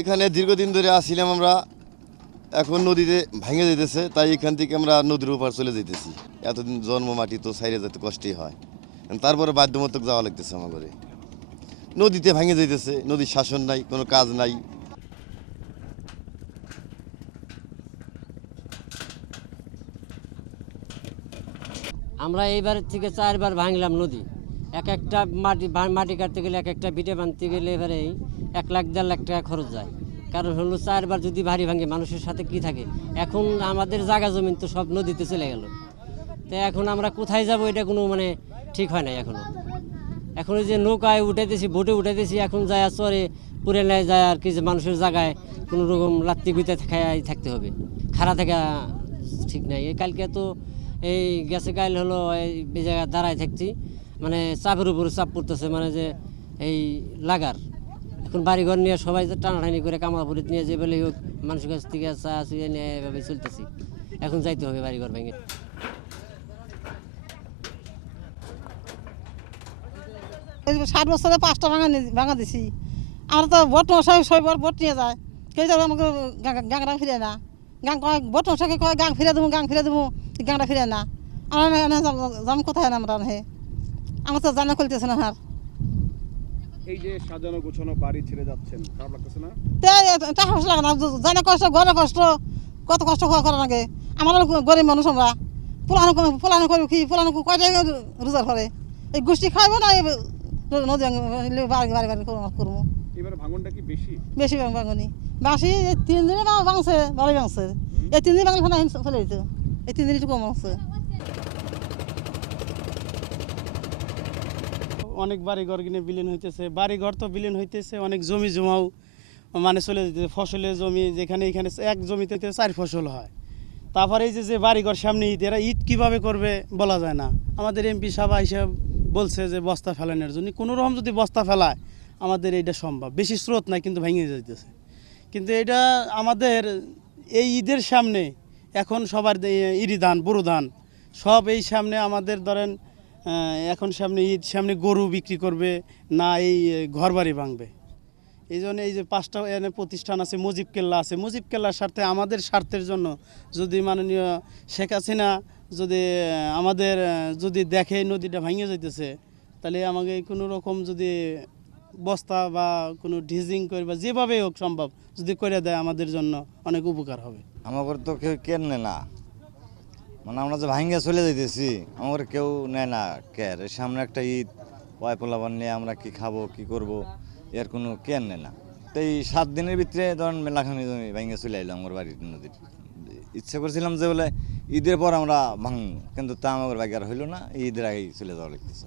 এখানে দীর্ঘদিন ধরে আসছিলাম আমরা। এখন নদীতে ভেঙে যেতেছে, তাই এখান থেকে আমরা নদীর উপর চলে যেতেছি। এতদিন জন্ম মাটি তো সাইরে যেতে কষ্টই হয়। তারপরে বাধ্যমতক যাওয়া লাগতেছে আমার ঘরে। নদীতে ভেঙে যেতেছে নদীর শাসন নাই, কোনো কাজ নাই। আমরা এইবারের থেকে চারবার ভাঙলাম নদী। এক একটা মাটি মাটি কাটতে গেলে এক একটা বিটে বাঁধতে গেলে এবারে এক লাখ, দেড় লাখ টাকা খরচ যায়। কারণ হলো চারবার যদি ভারী ভাঙে, মানুষের সাথে কি থাকে? এখন আমাদের জায়গা জমিন তো সব নদীতে চলে গেল। তো এখন আমরা কোথায় যাব এটা কোনো মানে ঠিক হয় নাই এখনও এখন ওই যে নৌকায় উঠাইতেছি, বোটে উঠাইতেছি, এখন যায় চরে পুরে নেয়, যায় আর কি যে মানুষের জায়গায় কোনো রকম লাত্তি গুইতে খাই থাকতে হবে। খাড়া থাকা ঠিক নাই। এই কালকে তো এই গেছে কাল হলো এই জায়গায় দাঁড়ায় থাকছি। মানে চাপের উপরে চাপ পড়তেছে মানে যে এই লাগার। এখন বাড়িঘর নিয়ে সবাই যে টানাটানি করে কামাপুরিত নিয়ে যে বলে হোক, মানুষের কাছ থেকে চা চুয়ে নিয়ে এভাবে চলতেছি। এখন যাইতে হবে বাড়িঘর ভেঙে। ষাট বছরে পাঁচটা ভাঙা ভাঙা দিছি। আমরা তো বট মশাই বার বট নিয়ে যায়। কেউ যাবে আমাকে গাং গাং ফিরে না। গাং কয়, বট মশাইকে কয়, গাং ফিরে দেবো, গাং ফিরে দেবো গাংটা ফিরে না। আমরা যাম কোথায় না আমরা হে? আমার তো জানা খুলতেছে না আর এই যে সাজানো গোছানো বাড়ি ছেড়ে যাচ্ছেন খারাপ লাগতেছে না? কষ্ট লাগে না জানে কষ্ট ঘরে কষ্ট কত কষ্ট করা করা লাগে আমার গরিব মানুষ আমরা। পোলানো পোলানো করব কি পোলানো কয়টা রোজগার করে এই গোষ্ঠী খাইবো না নদী বাড়ি বাড়ি বাড়ি করব এবারে ভাঙনটা কি বেশি? বেশি বাঙনি বাসি তিন দিনে ভাঙছে ভালোই ভাঙছে। এই তিন দিন ফোনা চলে যেত এই তিন দিন একটু কম ভাঙছে। অনেক বাড়িঘর কিনে বিলীন হইতেছে। বাড়িঘর তো বিলীন হইতেছে, অনেক জমি জমাও মানে চলে যেতেছে ফসলের জমি, যেখানে এখানে এক জমিতে চার ফসল হয়। তারপরে এই যে যে বাড়িঘর সামনে ঈদ, এরা ঈদ কীভাবে করবে বলা যায় না। আমাদের এমপি সাহেব হিসাব বলছে যে, বস্তা ফেলানোর জন্য। কোনো রকম যদি বস্তা ফেলায়, আমাদের এটা সম্ভব। বেশি স্রোত নাই, কিন্তু ভেঙে যেতেছে কিন্তু এটা আমাদের এই ঈদের সামনে, এখন সবার ইরি ধান বড়ো ধান, সব এই সামনে আমাদের ধরেন এখন সামনে ঈদ, সামনে গরু বিক্রি করবে, না এই ঘর বাড়ি ভাঙবে। এই জন্য এই যে পাঁচটা এনে প্রতিষ্ঠান আছে, মুজিব কেল্লা আছে। মুজিব কেল্লার স্বার্থে আমাদের স্বার্থের জন্য যদি মাননীয় শেখ হাসিনা যদি আমাদের যদি দেখে নদীটা ভেঙে যাইতেছে, তাহলে আমাকে কোনো রকম যদি বস্তা বা কোনো ডিজিং করে বা যেভাবে হোক সম্ভব যদি করে দেয় আমাদের জন্য অনেক উপকার হবে। আমাদের তো কেউ কেনে না। মানে আমরা যে ভাঙ্গা চলে যাইতেছি আমার কেউ নেয় না কেয়ার সামনে একটা ঈদ, ওয়াই পোলাবান নিয়ে আমরা কি খাব, কি করব? এর কোনো কেয়ার নেয় না। তো এই সাত দিনের ভিতরে ধরেন মেলাখানি জমি ভাঙ্গা চলে আইলাম আমার বাড়ির নদীর। ইচ্ছে করছিলাম যে বলে ঈদের পর আমরা ভাঙ কিন্তু তা আমার ভাগ্য আর হইল না, ঈদের আগেই চলে যাওয়া লাগতেছে।